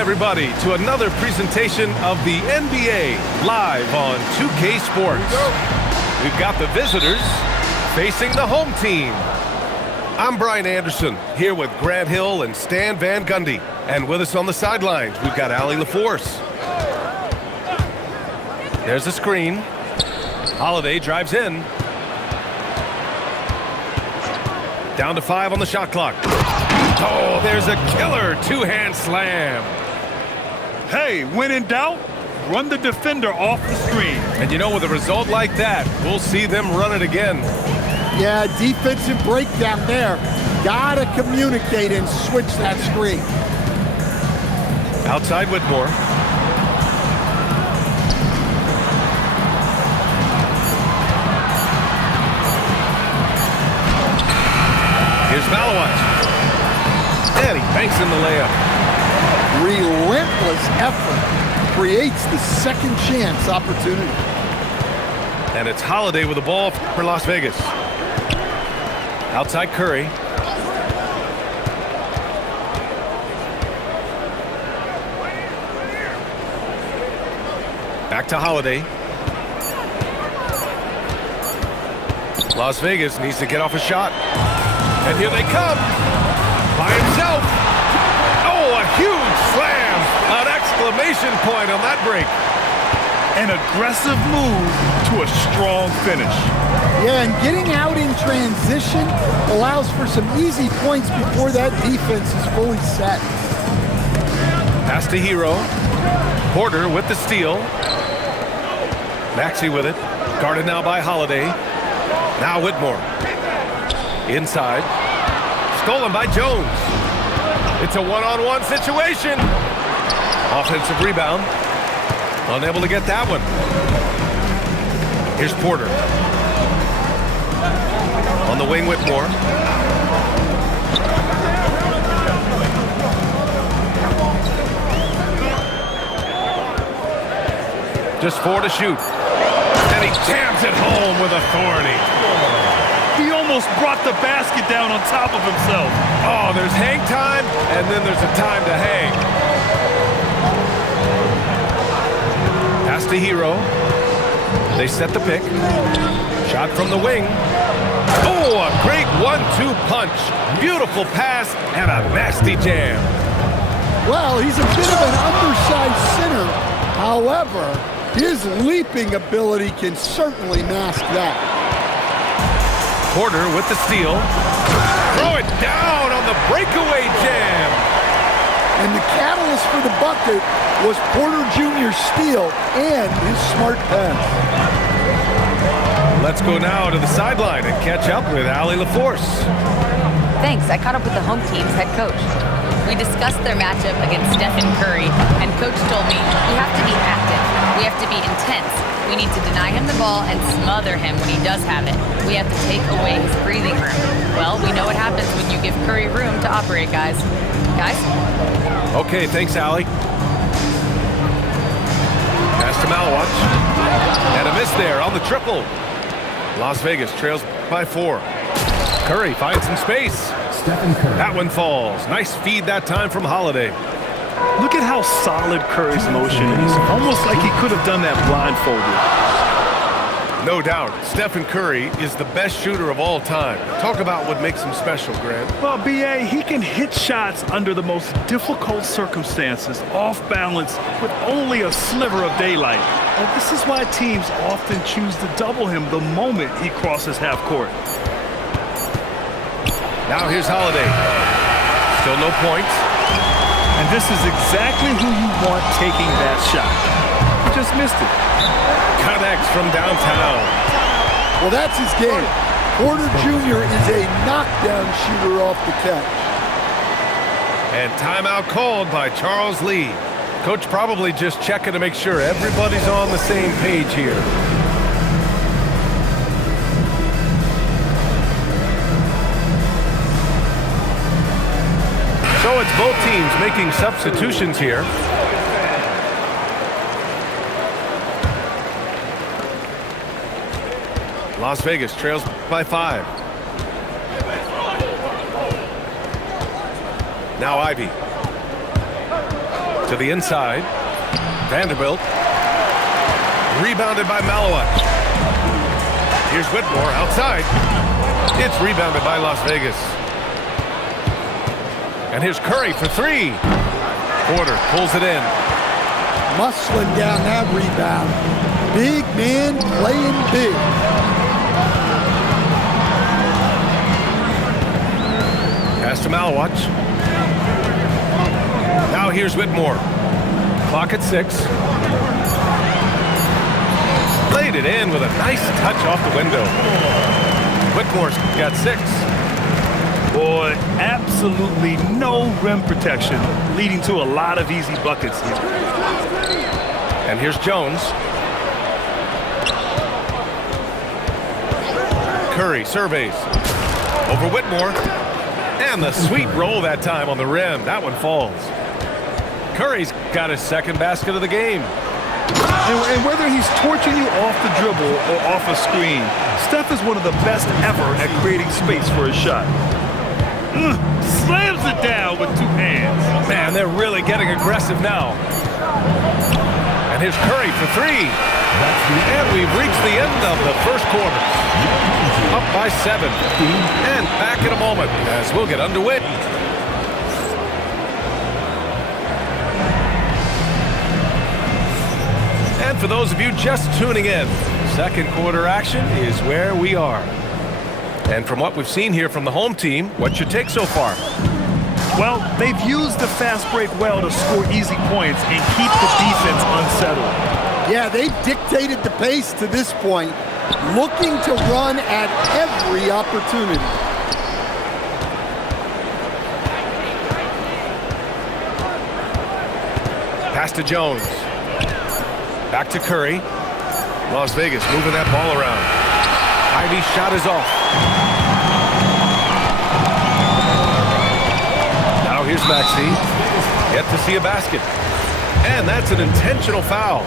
everybody, to another presentation of the NBA live on 2K Sports. We've got the visitors facing the home team. I'm Brian Anderson, here with Grant Hill and Stan Van Gundy. And with us on the sidelines, we've got Allie LaForce. There's the screen. Holiday drives in. Down to 5 on the shot clock. Oh, there's a killer two-hand slam. Hey, when in doubt, run the defender off the screen. And you know, with a result like that, we'll see them run it again. Yeah, defensive breakdown there. Gotta communicate and switch that screen. Outside Whitmore. Here's Malawat. And he banks in the layup. Relentless effort creates the second chance opportunity. And it's Holiday with the ball for Las Vegas. Outside Curry. Back to Holiday. Las Vegas needs to get off a shot. And here they come. By himself. Oh, a huge slam. An exclamation point on that break. An aggressive move to a strong finish. Yeah, and getting out in transition allows for some easy points before that defense is fully set. Pass to Hero. Porter with the steal. Maxey with it. Guarded now by Holiday. Now Whitmore. Inside. Stolen by Jones. It's a one-on-one situation. Offensive rebound. Unable to get that one. Here's Porter. On the wing, Whitmore. Just 4 to shoot. And he jams it home with authority. He almost brought the basket down on top of himself. Oh, there's hang time, and then there's a time to hang. Pass to Hero. They set the pick. Shot from the wing. Oh, a great 1-2 punch. Beautiful pass and a nasty jam. Well, he's a bit of an undersized center. However, his leaping ability can certainly mask that. Porter with the steal. Throw it down on the breakaway jam. And the catalyst for the bucket was Porter Jr.'s steal and his smart pass. Let's go now to the sideline and catch up with Allie LaForce. Thanks. I caught up with the home team's head coach. We discussed their matchup against Stephen Curry, and coach told me we have to be active. We have to be intense. We need to deny him the ball and smother him when he does have it. We have to take away his breathing room. Well, we know what happens when you give Curry room to operate, guys. Guys? Okay, thanks, Allie. Pass to Malawat. And a miss there on the triple. Las Vegas trails by 4. Curry finds some space. Stephen Curry. That one falls. Nice feed that time from Holiday. Look at how solid Curry's motion is. Almost like he could have done that blindfolded. No doubt, Stephen Curry is the best shooter of all time. Talk about what makes him special, Grant. Well, B.A., he can hit shots under the most difficult circumstances, off balance, with only a sliver of daylight. And this is why teams often choose to double him the moment he crosses half court. Now here's Holiday. Still no points. And this is exactly who you want taking that shot. He just missed it. Connects from downtown. Well, that's his game. Porter Jr. is a knockdown shooter off the catch. And timeout called by Charles Lee. Coach probably just checking to make sure everybody's on the same page here. So it's both teams making substitutions here. Las Vegas trails by 5. Now Ivy. To the inside. Vanderbilt. Rebounded by Malowich. Here's Whitmore outside. It's rebounded by Las Vegas. And here's Curry for three. Porter pulls it in. Muscling down that rebound. Big man playing big. Pass to Malowich. Now here's Whitmore. Clock at 6. Laid it in with a nice touch off the window. Whitmore's got 6. Boy, absolutely no rim protection, leading to a lot of easy buckets here. And here's Jones. Curry surveys. Over Whitmore. And the sweet roll that time on the rim. That one falls. Curry's got his second basket of the game. And whether he's torching you off the dribble or off a screen, Steph is one of the best ever at creating space for his shot. Slams it down with 2 hands. Man, they're really getting aggressive now. And here's Curry for 3. And we've reached the end of the first quarter. Up by 7. And back in a moment as we'll get underway. And for those of you just tuning in, second quarter action is where we are. And from what we've seen here from the home team, what's your take so far? Well, they've used the fast break well to score easy points and keep the defense unsettled. Yeah, they've dictated the pace to this point, looking to run at every opportunity. Pass to Jones. Back to Curry. Las Vegas moving that ball around. Ivy's shot is off. Now here's Maxey. Yet to see a basket. And that's an intentional foul.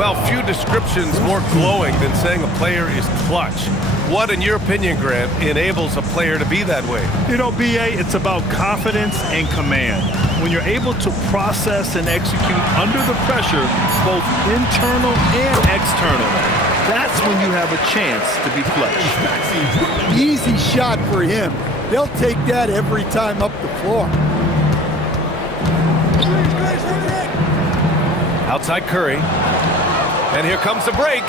Well, few descriptions more glowing than saying a player is clutch. What, in your opinion, Grant, enables a player to be that way? You know, B.A., it's about confidence and command. When you're able to process and execute under the pressure, both internal and external, that's when you have a chance to be clutch. Easy shot for him. They'll take that every time up the floor. Outside Curry. And here comes the break.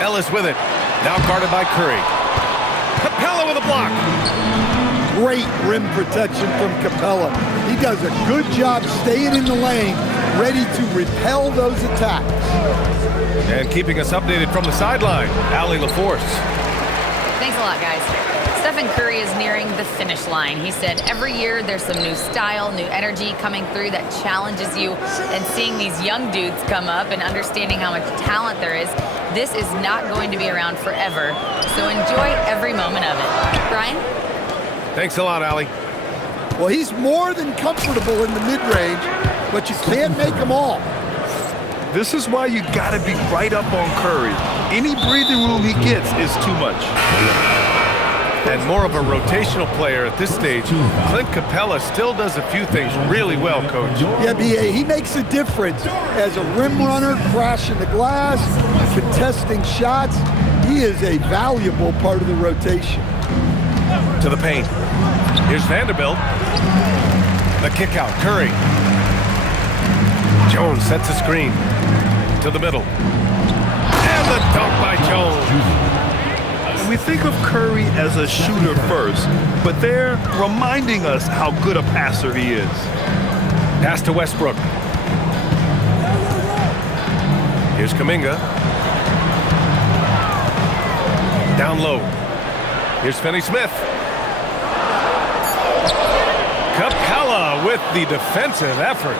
Ellis with it. Now guarded by Curry. Capella with a block. Great rim protection from Capella. He does a good job staying in the lane, ready to repel those attacks. And keeping us updated from the sideline, Allie LaForce. Thanks a lot, guys. Stephen Curry is nearing the finish line. He said every year there's some new style, new energy coming through that challenges you. And seeing these young dudes come up and understanding how much talent there is, this is not going to be around forever. So enjoy every moment of it. Brian? Thanks a lot, Allie. Well, he's more than comfortable in the mid-range, but you can't make them all. This is why you gotta be right up on Curry. Any breathing room he gets is too much. And more of a rotational player at this stage, Clint Capella still does a few things really well, Coach. Yeah, B.A., he makes a difference as a rim runner, crashing the glass, contesting shots. He is a valuable part of the rotation. To the paint. Here's Vanderbilt. The kick out, Curry. Jones sets a screen. To the middle. And the dunk by Jones. We think of Curry as a shooter first, but they're reminding us how good a passer he is. Pass to Westbrook. Here's Kuminga. Down low. Here's Finney-Smith. Capella with the defensive effort.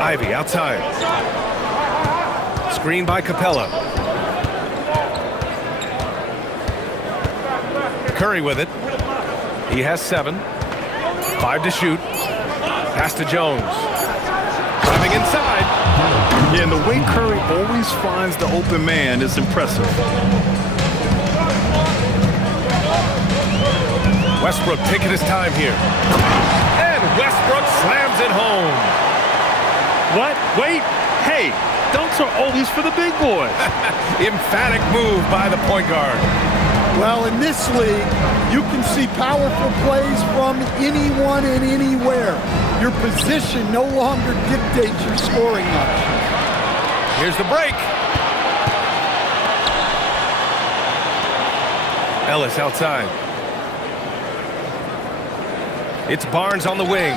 Ivy outside. Screen by Capella. Curry with it. He has 7. 5 to shoot. Pass to Jones. Driving inside. Yeah, and the way Curry always finds the open man is impressive. Westbrook taking his time here. And Westbrook slams it home. What? Wait. Hey, dunks are always for the big boys. Emphatic move by the point guard. Well, in this league, you can see powerful plays from anyone and anywhere. Your position no longer dictates your scoring options. Here's the break. Ellis outside. It's Barnes on the wing.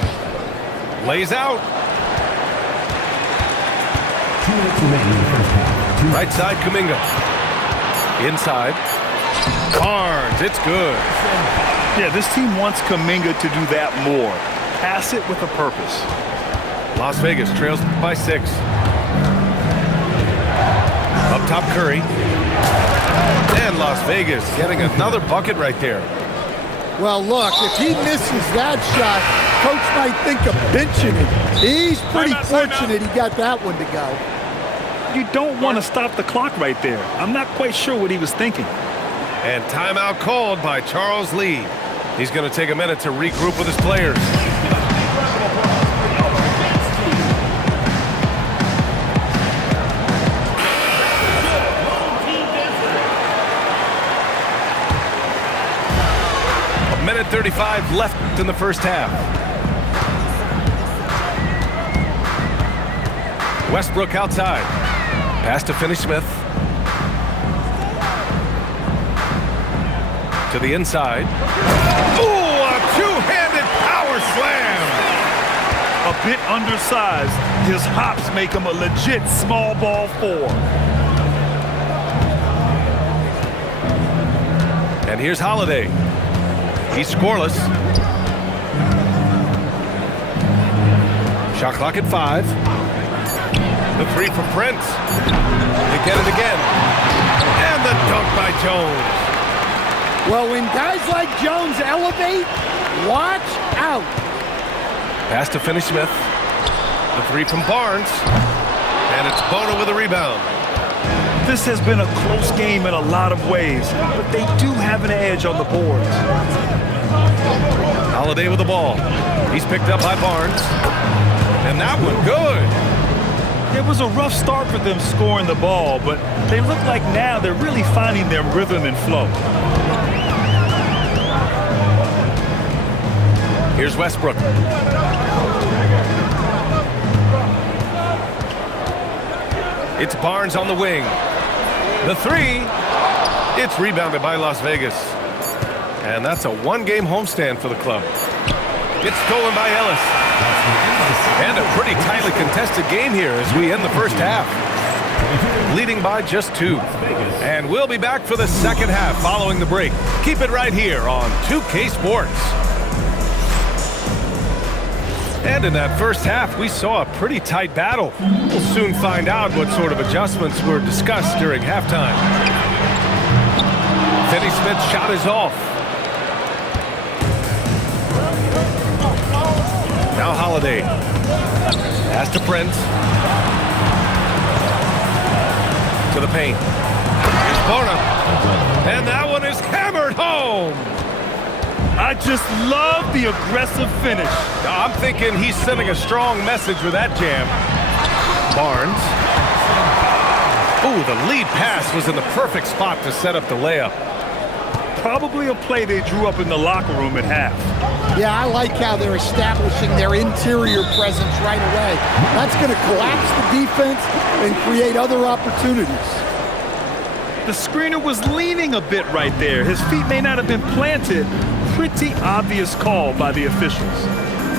Lays out. 2 minutes remaining in the first half. Right side, Kuminga. Inside. Barnes, it's good. Yeah, this team wants Kuminga to do that more. Pass it with a purpose. Las Vegas trails by 6. Up top, Curry. And Las Vegas getting another bucket right there. Well, look, if he misses that shot, coach might think of benching it. He's pretty fortunate he got that one to go. You don't want to stop the clock right there. I'm not quite sure what he was thinking. And timeout called by Charles Lee. He's going to take a minute to regroup with his players. A minute 35 left in the first half. Westbrook outside. Pass to Finney-Smith. To the inside. Ooh, a two-handed power slam. A bit undersized, his hops make him a legit small ball 4. And here's Holiday. He's scoreless. Shot clock at 5. The 3 from Prince. They get it again. And the dunk by Jones. Well, when guys like Jones elevate, watch out. Pass to Finney-Smith. The 3 from Barnes. And it's Bona with a rebound. This has been a close game in a lot of ways, but they do have an edge on the boards. Holiday with the ball. He's picked up by Barnes. And that one good. It was a rough start for them scoring the ball, but they look like now they're really finding their rhythm and flow. Here's Westbrook. It's Barnes on the wing. The 3. It's rebounded by Las Vegas. And that's a one-game homestand for the club. It's stolen by Ellis. And a pretty tightly contested game here as we end the first half. Leading by just 2. And we'll be back for the second half following the break. Keep it right here on 2K Sports. And in that first half, we saw a pretty tight battle. We'll soon find out what sort of adjustments were discussed during halftime. Finney-Smith's shot is off. Now Holiday. Pass to Prince. To the paint. Here's Bona. And that one is hammered home. I just love the aggressive finish. I'm thinking he's sending a strong message with that jam. Barnes. Ooh, the lead pass was in the perfect spot to set up the layup. Probably a play they drew up in the locker room at half. Yeah, I like how they're establishing their interior presence right away. That's going to collapse the defense and create other opportunities. The screener was leaning a bit right there. His feet may not have been planted. Pretty obvious call by the officials.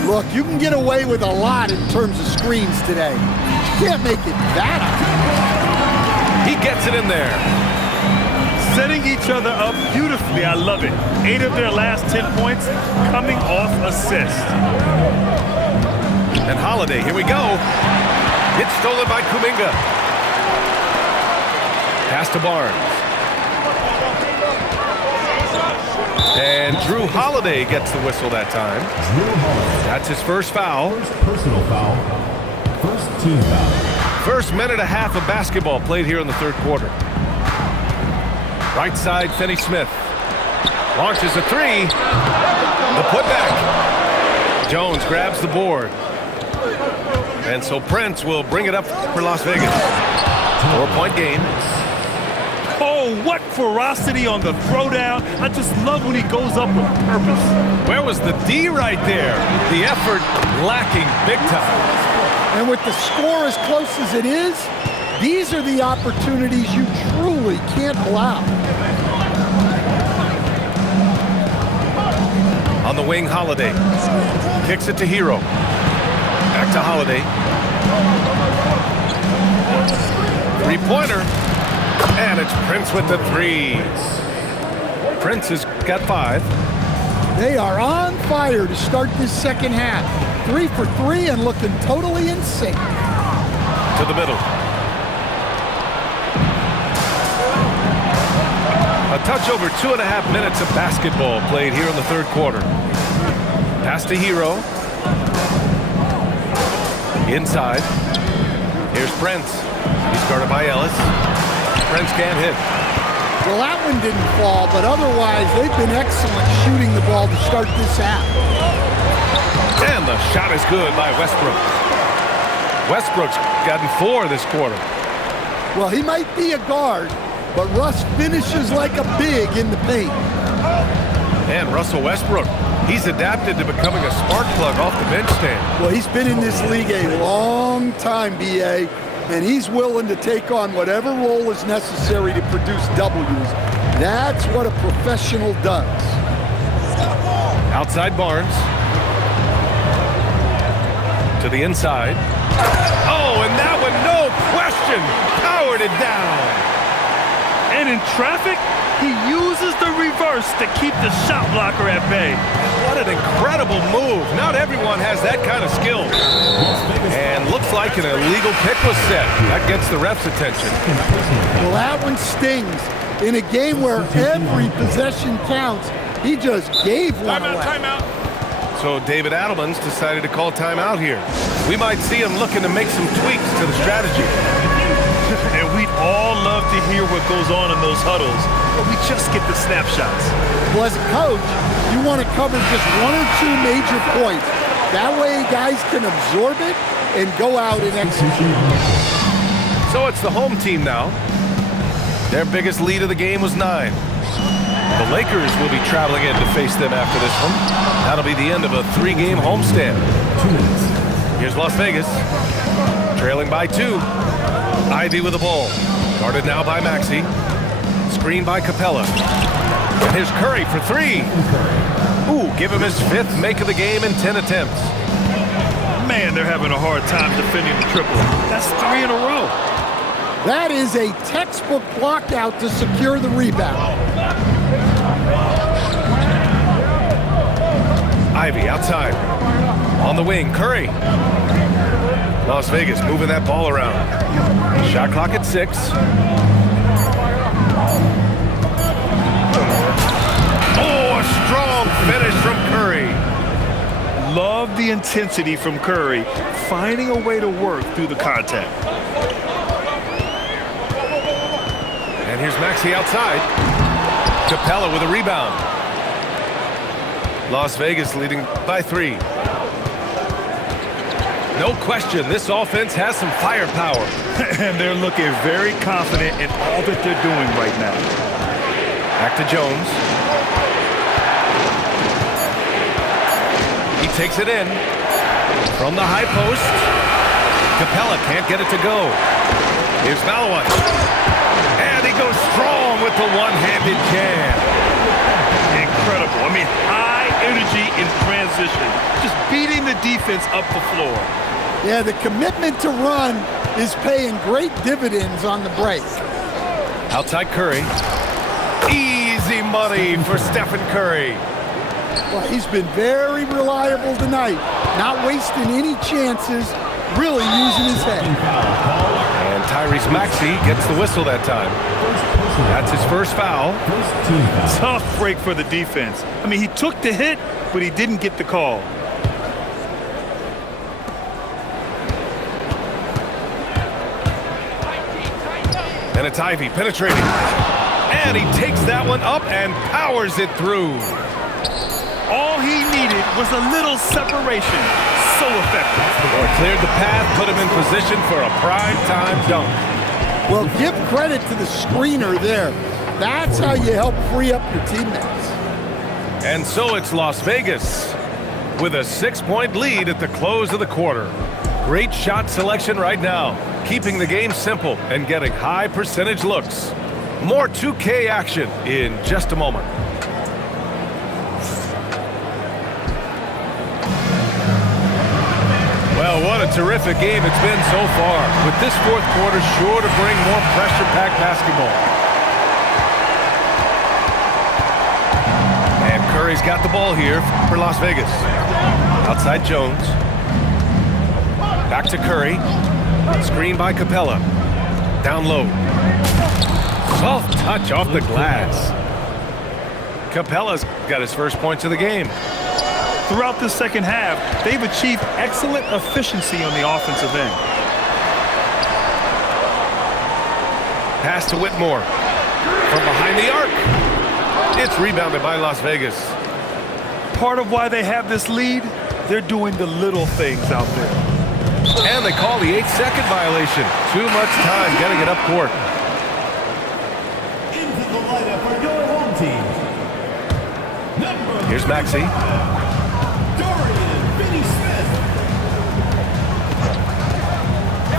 Look, you can get away with a lot in terms of screens today. You can't make it that obvious. He gets it in there. Setting each other up beautifully. I love it. 8 of their last 10 points coming off assist. And Holiday, here we go. It's stolen by Kuminga. Pass to Barnes. And Drew Holiday gets the whistle that time. That's his first foul. First personal foul. First team foul. First minute and a half of basketball played here in the third quarter. Right side, Finney-Smith. Launches a three. The putback. Jones grabs the board. And so Prince will bring it up for Las Vegas. 4-point game. Oh, what ferocity on the throwdown. I just love when he goes up with purpose. Where was the D right there? The effort lacking big time. And with the score as close as it is, these are the opportunities you truly can't allow. On the wing, Holiday. Kicks it to Hero. Back to Holiday. Three-pointer. And it's Prince with the threes. Prince has got 5. They are on fire to start this second half. 3 for 3 and looking totally in sync. To the middle. A touch over 2.5 minutes of basketball played here in the third quarter. Pass to Hero. Inside. Here's Prince. He's guarded by Ellis. Prince can't hit. Well, that one didn't fall, but otherwise they've been excellent shooting the ball to start this half. And the shot is good by Westbrook. Westbrook's gotten 4 this quarter. Well, he might be a guard, but Russ finishes like a big in the paint. And Russell Westbrook, he's adapted to becoming a spark plug off the bench stand. Well, he's been in this league a long time, B.A., and he's willing to take on whatever role is necessary to produce W's. That's what a professional does. Outside Barnes. To the inside. Oh, and that one, no question, powered it down. And in traffic, he uses the reverse to keep the shot blocker at bay. What an incredible move. Not everyone has that kind of skill. And looks like an illegal pick was set. That gets the ref's attention. Well, that one stings. In a game where every possession counts, he just gave one away. Timeout. So David Adelman's decided to call timeout here. We might see him looking to make some tweaks to the strategy. And we'd all love to hear what goes on in those huddles, but we just get the snapshots. Well, as a coach, you want to cover just 1 or 2 major points. That way guys can absorb it and go out and execute. So it's the home team now. Their biggest lead of the game was 9. The Lakers will be traveling in to face them after this one. That'll be the end of a 3-game homestand. Here's Las Vegas, trailing by 2. Ivy with the ball. Guarded now by Maxey. Screened by Capella. And here's Curry for 3. Ooh, give him his 5th make of the game in 10 attempts. Man, they're having a hard time defending the triple. That's 3 in a row. That is a textbook block out to secure the rebound. Ivy outside. On the wing, Curry. Las Vegas moving that ball around. Shot clock at 6. Oh, a strong finish from Curry. Love the intensity from Curry, finding a way to work through the contact. And here's Maxey outside. Capella with a rebound. Las Vegas leading by 3. No question, this offense has some firepower. And they're looking very confident in all that they're doing right now. Back to Jones. He takes it in. From the high post. Capella can't get it to go. Here's Malawat. And he goes strong with the one-handed jam. Incredible. I mean, high energy in transition. Just beating the defense up the floor. Yeah, the commitment to run is paying great dividends on the break. Outside Curry. Easy money for Stephen Curry. Well, he's been very reliable tonight. Not wasting any chances, really using his head. And Tyrese Maxey gets the whistle that time. That's his first foul. Tough break for the defense. I mean, he took the hit, but he didn't get the call. And it's Ivy penetrating. And he takes that one up and powers it through. All he needed was a little separation. So effective. Well, it cleared the path, put him in position for a prime-time dunk. Well, give credit to the screener there. That's how you help free up your teammates. And so it's Las Vegas with a 6-point lead at the close of the quarter. Great shot selection right now, keeping the game simple and getting high percentage looks. More 2K action in just a moment. Well, what a terrific game it's been so far, with this fourth quarter sure to bring more pressure-packed basketball. And Curry's got the ball here for Las Vegas. Outside Jones. Back to Curry. Screen by Capella. Down low. Soft touch off the glass. Capella's got his first points of the game. Throughout the second half, they've achieved excellent efficiency on the offensive end. Pass to Whitmore. From behind the arc. It's rebounded by Las Vegas. Part of why they have this lead, they're doing the little things out there. And they call the 8-second violation. Too much time getting it up court. Into the lineup for your home team. Here's Maxey.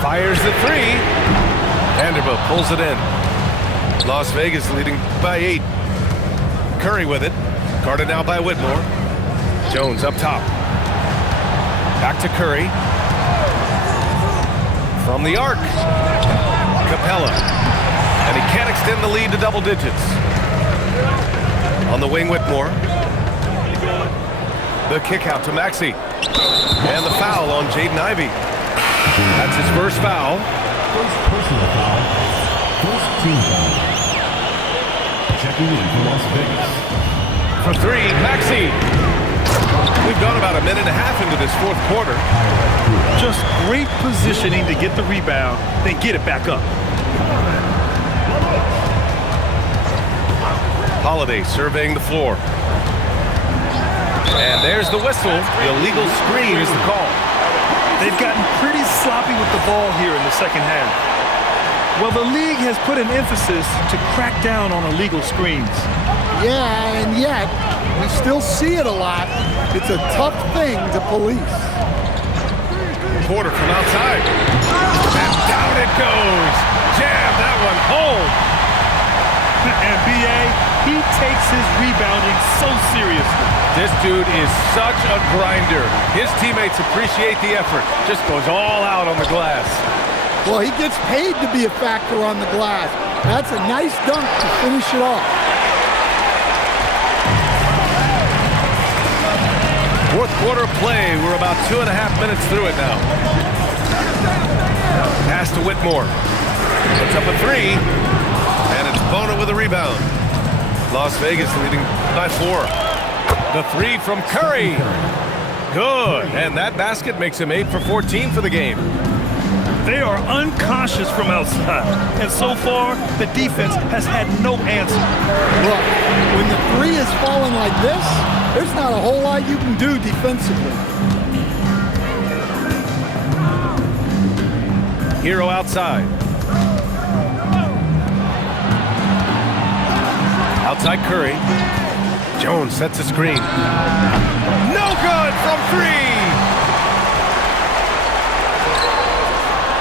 Fires the three. Vanderbilt pulls it in. Las Vegas leading by 8. Curry with it. Guarded now by Whitmore. Jones up top. Back to Curry. From the arc. Capella. And he can't extend the lead to double digits. On the wing, Whitmore. The kick out to Maxey. And the foul on Jaden Ivey. That's his first foul. First personal foul. First team foul. Checking in for Las Vegas. For three, Maxey. We've gone about a minute and a half into this fourth quarter. Just great positioning to get the rebound, then get it back up. Holiday surveying the floor. And there's the whistle. The illegal screen is the call. They've gotten pretty sloppy with the ball here in the second half. Well, the league has put an emphasis to crack down on illegal screens. Yeah, and yet, we still see it a lot. It's a tough thing to police. Porter from outside. And down it goes. Jam that one home. And B.A., he takes his rebounding so seriously. This dude is such a grinder. His teammates appreciate the effort. Just goes all out on the glass. Well, he gets paid to be a factor on the glass. That's a nice dunk to finish it off. Fourth quarter play. We're about 2.5 minutes through it now. Pass to Whitmore. Puts up a three. And it's Bona with a rebound. Las Vegas leading by 4. The three from Curry. Good. And that basket makes him 8 for 14 for the game. They are unconscious from outside. And so far, the defense has had no answer. Look, when the three is falling like this, there's not a whole lot you can do defensively. Hero outside. Outside Curry. Jones sets a screen. No good from 3.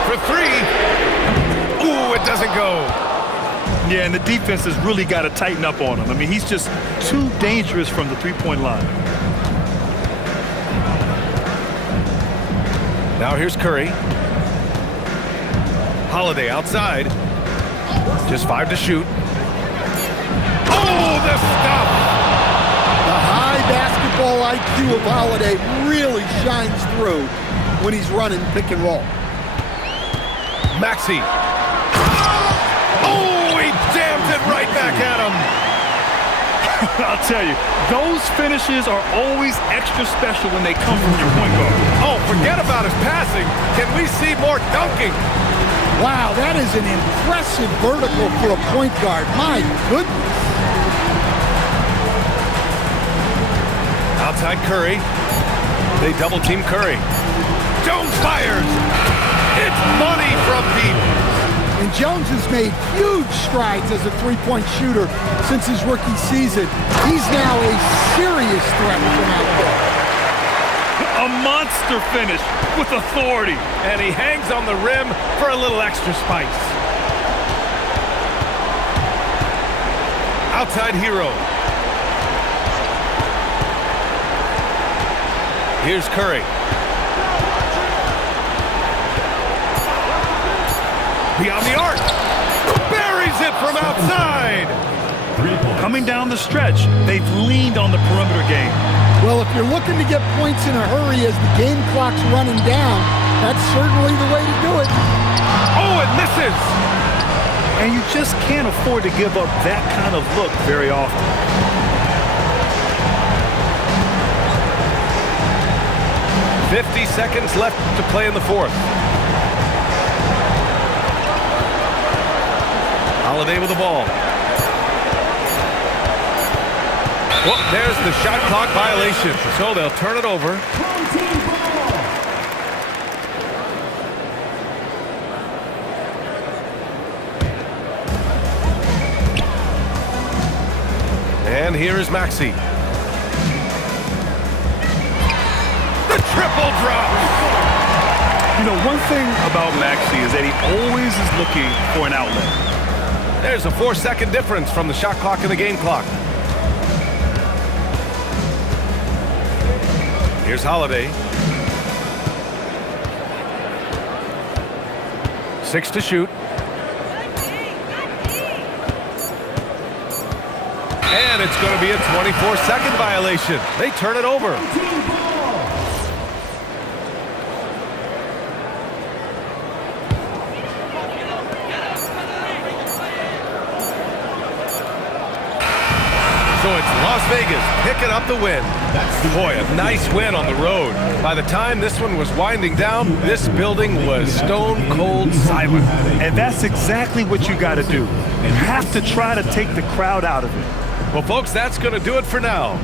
For 3. Ooh, it doesn't go. Yeah, and the defense has really got to tighten up on him. I mean, he's just too dangerous from the three-point line. Now here's Curry. Holiday outside. Just 5 to shoot. Oh, the stuff! The high basketball IQ of Holiday really shines through when he's running pick and roll. Maxey. Oh, he jams it right back at him. I'll tell you, those finishes are always extra special when they come from your point guard. Oh, forget about his passing. Can we see more dunking? Wow, that is an impressive vertical for a point guard. My goodness. Outside Curry. They double team Curry. Jones fires. It's money from deep. And Jones has made huge strides as a three-point shooter since his rookie season. He's now a serious threat from out there. A monster finish with authority. And he hangs on the rim for a little extra spice. Outside Hero. Here's Curry. Beyond the arc. Buries it from outside. Coming down the stretch, they've leaned on the perimeter game. Well, if you're looking to get points in a hurry as the game clock's running down, that's certainly the way to do it. Oh, it misses. And you just can't afford to give up that kind of look very often. "50 seconds left to play in the fourth. Holiday with the ball. Well, there's the shot clock violation, so they'll turn it over. And here is Maxey. The triple drop. You know, one thing about Maxey is that he always is looking for an outlet. There's a 4-second difference from the shot clock and the game clock. Here's Holiday. 6 to shoot. And it's going to be a 24-second violation. They turn it over. So it's Las Vegas picking up the win. Boy, a nice win on the road. By the time this one was winding down, this building was stone cold silent. And that's exactly what you got to do. You have to try to take the crowd out of it. Well, folks, that's going to do it for now.